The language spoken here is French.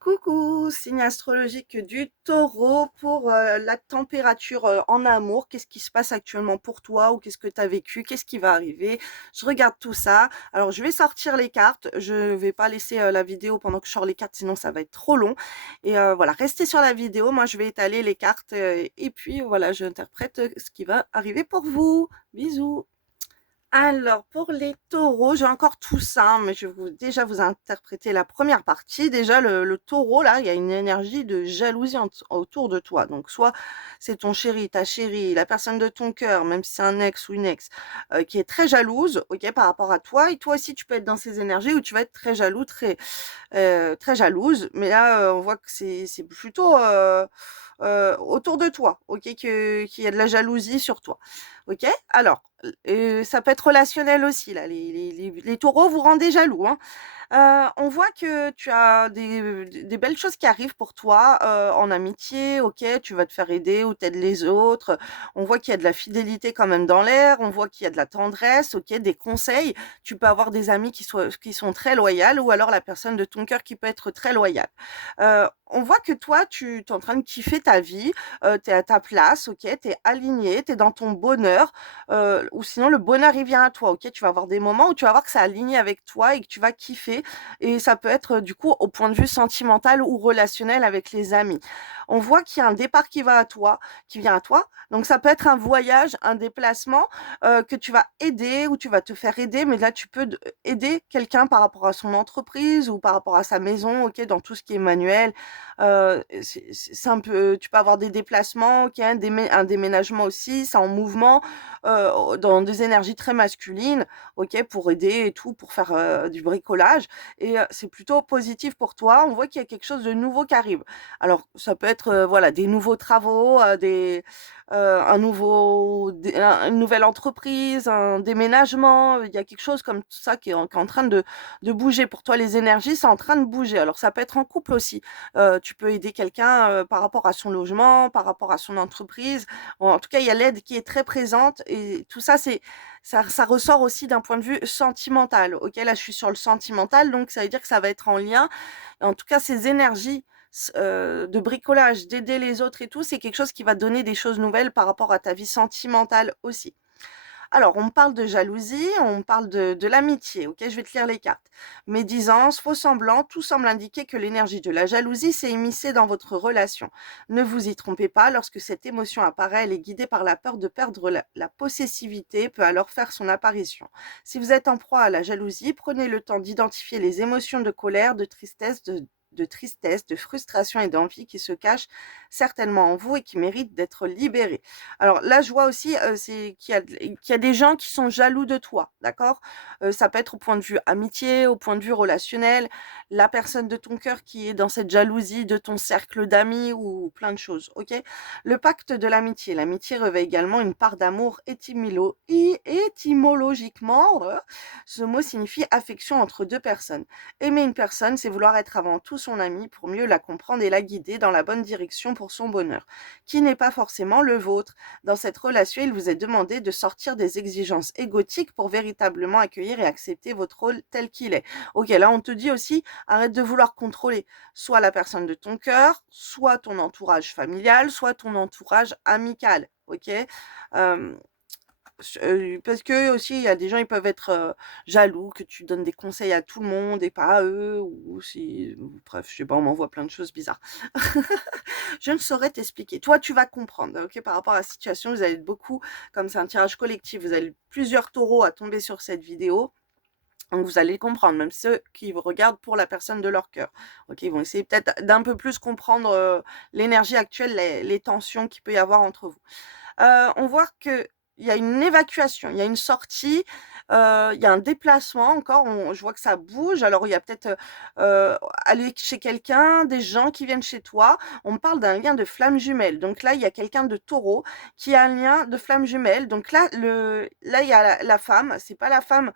Coucou, signe astrologique du taureau pour la température en amour. Qu'est-ce qui se passe actuellement pour toi ou qu'est-ce que tu as vécu? Qu'est-ce qui va arriver? Je regarde tout ça. Alors, je vais sortir les cartes. Je vais pas laisser la vidéo pendant que je sors les cartes, sinon ça va être trop long. Et voilà, restez sur la vidéo. Moi, je vais étaler les cartes et puis voilà, j'interprète ce qui va arriver pour vous. Bisous. Alors, pour les taureaux, j'ai encore tout ça, hein, mais je vais déjà vous interpréter la première partie. Déjà, le taureau, là, il y a une énergie de jalousie autour de toi. Donc, soit c'est ton chéri, ta chérie, la personne de ton cœur, même si c'est un ex ou une ex, qui est très jalouse, ok, par rapport à toi. Et toi aussi, tu peux être dans ces énergies où tu vas être très jaloux, très jalouse. Mais là, on voit que c'est plutôt autour de toi, ok, qu'il y a de la jalousie sur toi. Ok. Alors, ça peut être relationnel aussi, là. Les taureaux vous rendez jaloux, hein. On voit que tu as des belles choses qui arrivent pour toi, en amitié, OK, tu vas te faire aider ou tu les autres. On voit qu'il y a de la fidélité quand même dans l'air, on voit qu'il y a de la tendresse, OK, des conseils. Tu peux avoir des amis qui sont très loyales ou alors la personne de ton cœur qui peut être très loyale. On voit que toi, tu es en train de kiffer ta vie, tu es à ta place, OK, tu es aligné, tu es dans ton bonheur, ou sinon le bonheur, il vient à toi, OK? Tu vas avoir des moments où tu vas voir que c'est aligné avec toi et que tu vas kiffer et ça peut être, du coup, au point de vue sentimental ou relationnel avec les amis. On voit qu'il y a un départ qui vient à toi, donc ça peut être un voyage, un déplacement, que tu vas aider ou tu vas te faire aider, mais là, tu peux aider quelqu'un par rapport à son entreprise ou par rapport à sa maison, OK, dans tout ce qui est manuel. C'est un peu tu peux avoir des déplacements, OK, un déménagement aussi, c'est en mouvement, dans des énergies très masculines, OK, pour aider et tout, pour faire, du bricolage et c'est plutôt positif pour toi. On voit qu'il y a quelque chose de nouveau qui arrive. Alors ça peut être, voilà, des nouveaux travaux, un nouveau dé un une nouvelle entreprise, un déménagement, il y a quelque chose comme ça qui est en train de bouger. Pour toi, les énergies, c'est en train de bouger. Alors ça peut être en couple aussi. Tu peux aider quelqu'un, par rapport à son logement, par rapport à son entreprise. En tout cas, il y a l'aide qui est très présente et tout ça, ça ressort aussi d'un point de vue sentimental. OK, là, je suis sur le sentimental, donc ça veut dire que ça va être en lien. En tout cas, ces énergies de bricolage, d'aider les autres et tout, c'est quelque chose qui va donner des choses nouvelles par rapport à ta vie sentimentale aussi. Alors, on parle de jalousie, on parle de l'amitié, OK? Je vais te lire les cartes. Médisance, faux semblant, tout semble indiquer que l'énergie de la jalousie s'est immiscée dans votre relation. Ne vous y trompez pas, lorsque cette émotion apparaît, elle est guidée par la peur de perdre la possessivité, peut alors faire son apparition. Si vous êtes en proie à la jalousie, prenez le temps d'identifier les émotions de colère, de frustration et d'envie qui se cachent certainement en vous et qui méritent d'être libérées. Alors là, je vois aussi, c'est qu'il y a des gens qui sont jaloux de toi, d'accord? Ça peut être au point de vue amitié, au point de vue relationnel, la personne de ton cœur qui est dans cette jalousie de ton cercle d'amis ou plein de choses, OK? Le pacte de l'amitié. L'amitié revêt également une part d'amour étymologiquement, ce mot signifie affection entre 2 personnes. Aimer une personne, c'est vouloir être avant tout son ami pour mieux la comprendre et la guider dans la bonne direction pour son bonheur, qui n'est pas forcément le vôtre. Dans cette relation, il vous est demandé de sortir des exigences égotiques pour véritablement accueillir et accepter votre rôle tel qu'il est. OK, là, on te dit aussi, arrête de vouloir contrôler soit la personne de ton cœur, soit ton entourage familial, soit ton entourage amical. OK? Hem Parce que aussi il y a des gens, ils peuvent être, jaloux que tu donnes des conseils à tout le monde et pas à eux ou si bref, je sais pas, on m'envoie plein de choses bizarres. Je ne saurais t'expliquer. Toi, tu vas comprendre, OK? Par rapport à la situation, vous allez être beaucoup comme c'est un tirage collectif, vous avez plusieurs taureaux à tomber sur cette vidéo, donc vous allez comprendre, même ceux qui vous regardent pour la personne de leur cœur. OK? Ils vont essayer peut-être d'un peu plus comprendre, l'énergie actuelle, les tensions qu'il peut y avoir entre vous. On voit qu'il y a une évacuation, il y a une sortie, il y a un déplacement encore, je vois que ça bouge. Alors il y a peut-être, aller chez quelqu'un, des gens qui viennent chez toi. On me parle d'un lien de flamme jumelle. Donc là, il y a quelqu'un de Taureau qui a un lien de flamme jumelle. Donc là, il y a la femme, c'est pas la femme,